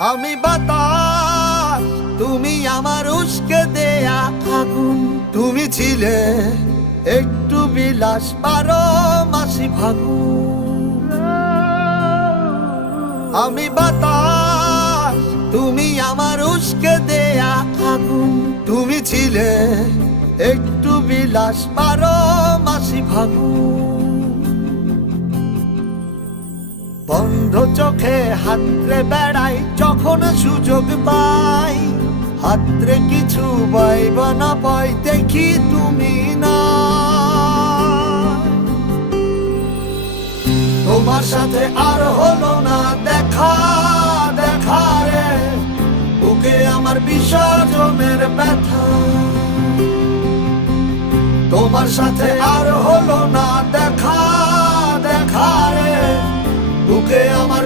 আমি বাতাস, তুমি আমার উস্কে দেয়া আগুন। তুমি ছিলে একটু বিলাস, 12 মাসি ফাগুন। আমি বাতাস, তুমি আমার উস্কে দেয়া আগুন। তুমি ছিলে একটু বিলাস, 12 মাসি ফাগুন। বন্ধ চোখে হাতরে বেড়াই যখন সুযোগ পাই। হাতরে কিছু পাইব না পাই, দেখি তুমি না। তোমার সাথে আর হলো না দেখা, দেখা রে বুকে আমার বিসর্জনের ব্যথা। তোমার সাথে আর হলো না দেখা, দেখা রে বুকে আমার